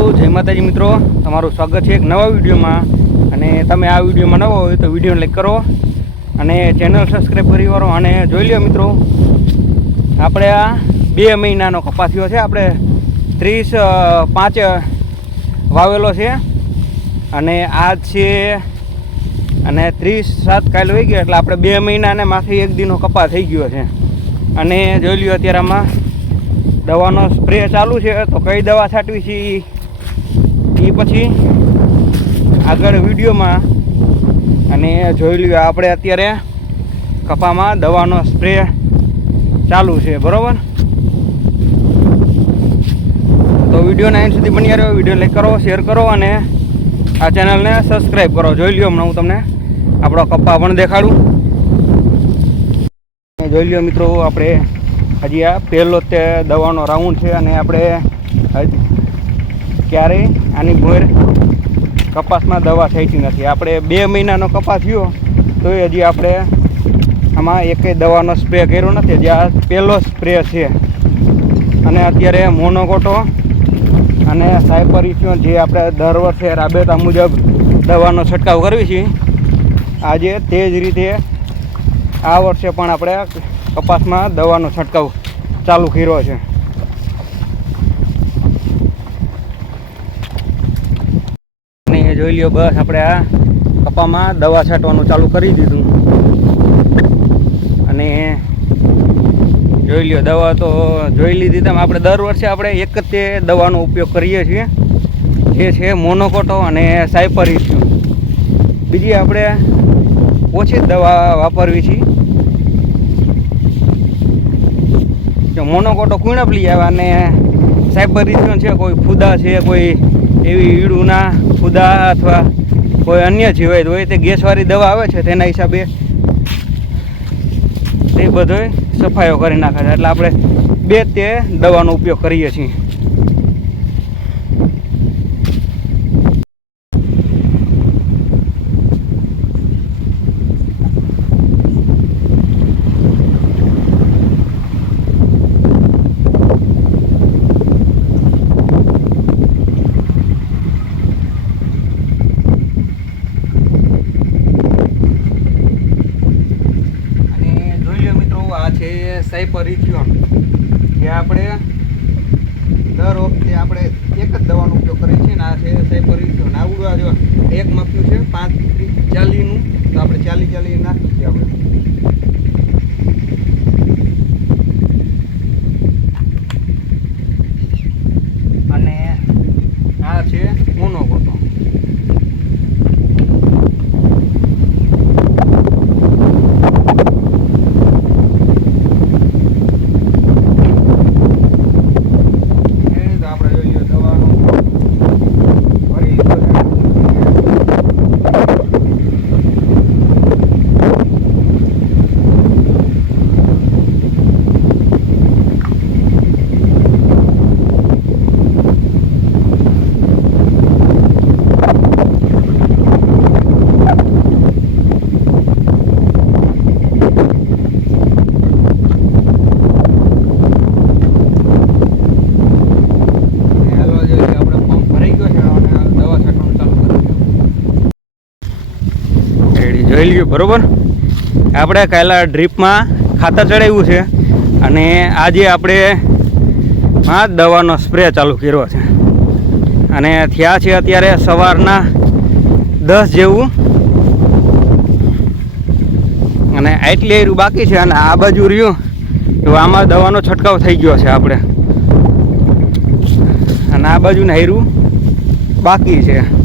જય માતાજી મિત્રો. તમારું સ્વાગત છે એક નવા વિડીયોમાં. અને તમે આ વિડીયોમાં નવો હોય તો વીડિયો લાઈક કરો અને ચેનલ સબસ્ક્રાઈબ કરી વાળો અને જોઈ લ્યો મિત્રો. આપણે આ બે મહિનાનો કપાસ થયો છે. આપણે ત્રીસ પાંચ વાવેલો છે. અને આજ છે અને ત્રીસ, સાત કાલ હોઈ ગયો એટલે આપણે બે મહિનાને માથે એક દિનનો કપાસ થઈ ગયો છે. અને જોઈ લ્યો અત્યારે આમાં દવાનો સ્પ્રે ચાલુ છે. તો કઈ દવા છાંટવી છે એ પછી આગળ વિડીયોમાં અને જોઈ લ્યો, આપણે અત્યારે કપામાં દવાનો સ્પ્રે ચાલુ છે, બરાબર? તો વિડીયોના એન્ડ સુધી બની રહ્યો વીડિયો લાઈક કરો શેર કરો અને આ ચેનલને સબસ્ક્રાઈબ કરો. જોઈ લ્યો હમણાં હું તમને આપણો કપ્પા પણ દેખાડું. જોઈ લ્યો મિત્રો, આપણે હજી આ પહેલો તે દવાનો રાઉન્ડ છે અને આપણે ક્યારેય આની ભોર કપાસમાં દવા છાંટી નથી. આપણે બે મહિનાનો કપાસ થયો તો હજી આપણે આમાં એકેય દવાનો સ્પ્રે કર્યો નથી. હજી આ પહેલો સ્પ્રે છે. અને અત્યારે મોનોકોટો અને સાયપરિસ્યો જે આપણે દર વર્ષે રાબેતા મુજબ દવાનો છંટકાવ કરવી છીએ આજે તે જ રીતે આ વર્ષે પણ આપણે કપાસમાં દવાનો છંટકાવ ચાલુ કર્યો છે અને જોઈ લ્યો બસ આપણે આ કપામાં દવા છાંટવાનું ચાલુ કરી દીધું. અને જોઈ લ્યો, દવા તો જોઈ લીધી તમે આપણે દર વર્ષે આપણે એક જ તે દવાનો ઉપયોગ કરીએ છીએ. જે છે મોનોકોટો અને સાયપરિસ્યુ બીજી આપણે ઓછી દવા વાપરવી છીએ મોનોકોટો કુણપ લઈ આવ્યા અને સાયપરિસ્યુ છે, કોઈ ફુદા છે, કોઈ એવી ઈડુના ફુદા અથવા કોઈ અન્ય જીવાય હોય તે ગેસવાળી દવા આવે છે તેના હિસાબે તે બધોય સફાઈઓ કરી નાખે છે. એટલે આપણે બે તે દવાનો ઉપયોગ કરીએ છીએ અને જોઈ લો મિત્રો આ છે સાયપરિથિયોન જે આપણે દર વખતે આપણે એક જ દવાનો ઉપયોગ કરીએ છીએ ને આ છે સાયપરિથિયોન આવડું આ જો એક મપ્યું છે, પાંચ ચાલીનું, તો આપણે ચાલી ચાલી નાખીએ છીએ આપણે અને આ છે મોનોકોટો એ તો આપણે જોઈ લઈએ દવાનું ભરી લીધો છે. અને હાલવા જોઈએ કે આપણે પંપ ભરાઈ ગયો છે અને દવા છાંટવાનું ચાલુ કરી રેડી જોઈ લ્યો, બરાબર? આપણે કાયલા ડ્રીપમાં ખાતર ચડાવ્યું છે અને આજે આપણે આ દવાનો સ્પ્રે ચાલુ કર્યો છે. અને થયા છે અત્યારે સવારના દસ જેવું. અને આટલી એરું બાકી છે અને આ બાજુ રહ્યું. તો આમાં દવાનો છંટકાવ થઈ ગયો છે આપણે. અને આ બાજુને હેરું બાકી છે.